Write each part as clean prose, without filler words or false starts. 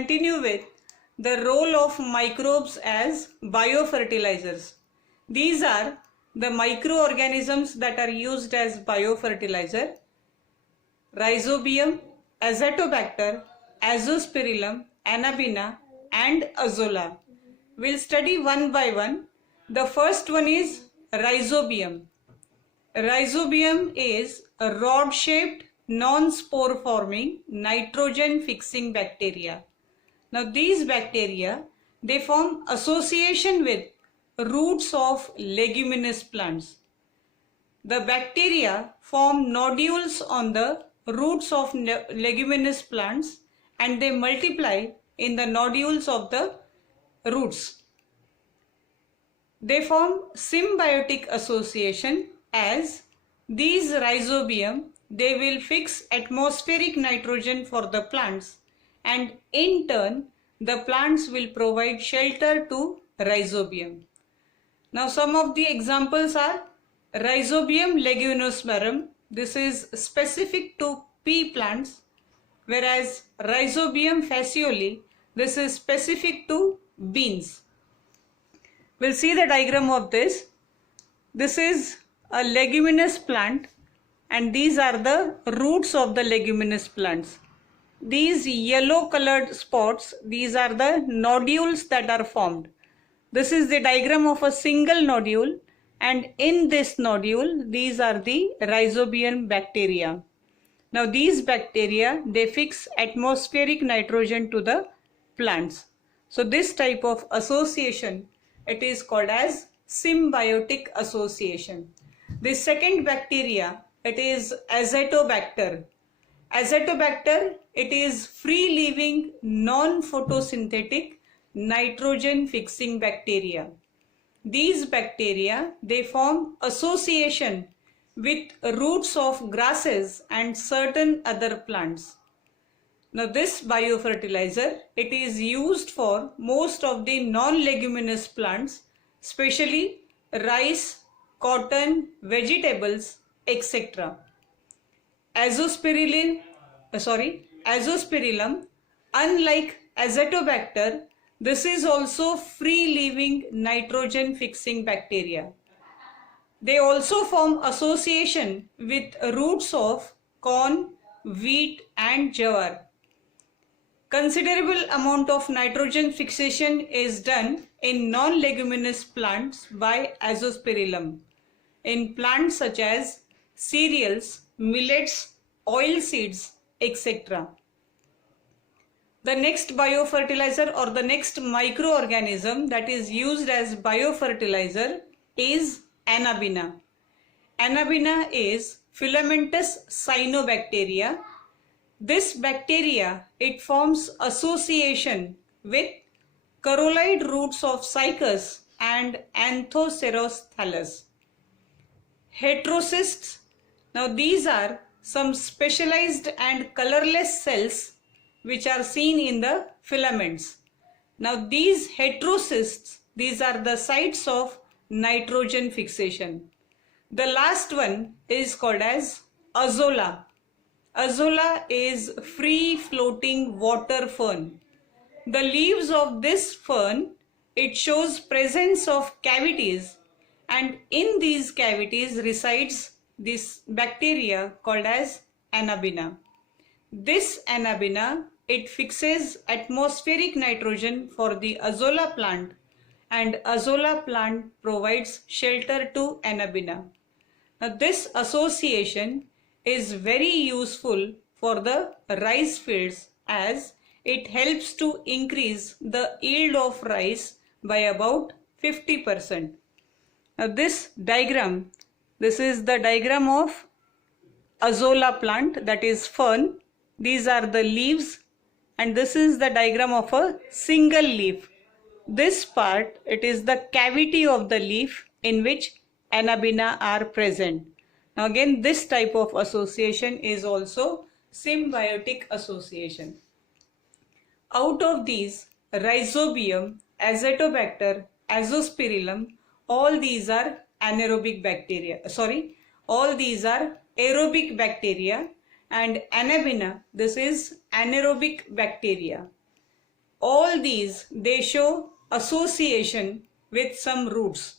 continue with the role of microbes as biofertilizers. These are the microorganisms that are used as biofertilizer: Rhizobium, Azotobacter, Azospirillum, Anabaena and Azolla. We'll study one by one. The first one is Rhizobium. Rhizobium is a rod-shaped, non-spore forming, nitrogen-fixing bacteria. Now these bacteria, they form association with roots of leguminous plants. The bacteria form nodules on the roots of leguminous plants and they multiply in the nodules of the roots. They form symbiotic association, as these rhizobium, they will fix atmospheric nitrogen for the plants, and in turn the plants will provide shelter to rhizobium. Now some of the examples are Rhizobium leguminospermum. This is specific to pea plants, whereas Rhizobium fascioli, this is specific to beans. We'll see the diagram of this. This is a leguminous plant and these are the roots of the leguminous plants. These yellow colored spots, these are the nodules that are formed. This is the diagram of a single nodule, and in this nodule these are the rhizobium bacteria. Now these bacteria, they fix atmospheric nitrogen to the plants. So this type of association, it is called as symbiotic association. The second bacteria, it is Azotobacter. Azotobacter, it is free-living, non-photosynthetic, nitrogen-fixing bacteria. These bacteria, they form association with roots of grasses and certain other plants. Now this biofertilizer, it is used for most of the non-leguminous plants, especially rice, cotton, vegetables, etc. Azospirillum, unlike Azotobacter, this is also free-living nitrogen-fixing bacteria. They also form association with roots of corn, wheat and jawar. Considerable amount of nitrogen fixation is done in non-leguminous plants by Azospirillum. In plants such as cereals, millets, oilseeds, etc. The next biofertilizer or the next microorganism that is used as biofertilizer is Anabaena. Anabaena is filamentous cyanobacteria. This bacteria, it forms association with corolloid roots of cycas and Anthoceros thallus. Heterocysts, now these are some specialized and colorless cells which are seen in the filaments. Now these heterocysts, these are the sites of nitrogen fixation. The last one is called as Azolla. Azolla is free floating water fern. The leaves of this fern, it shows presence of cavities, and in these cavities resides this bacteria called as Anabaena. This Anabaena, it fixes atmospheric nitrogen for the Azolla plant, and Azolla plant provides shelter to Anabaena. Now this association is very useful for the rice fields, as it helps to increase the yield of rice by about 50%. Now this diagram, this is the diagram of Azolla plant, that is fern. These are the leaves, and this is the diagram of a single leaf. This part, it is the cavity of the leaf in which Anabaena are present. Now again, this type of association is also symbiotic association. Out of these, Rhizobium, Azotobacter, Azospirillum, all these are anaerobic bacteria. All these are aerobic bacteria, and Anabaena, this is anaerobic bacteria. all these, they show association with some roots,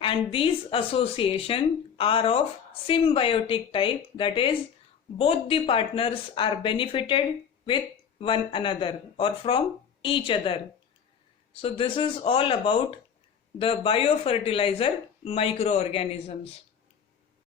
and these association are of symbiotic type, that is, both the partners are benefited with one another or from each other. So this is all about the biofertilizer microorganisms.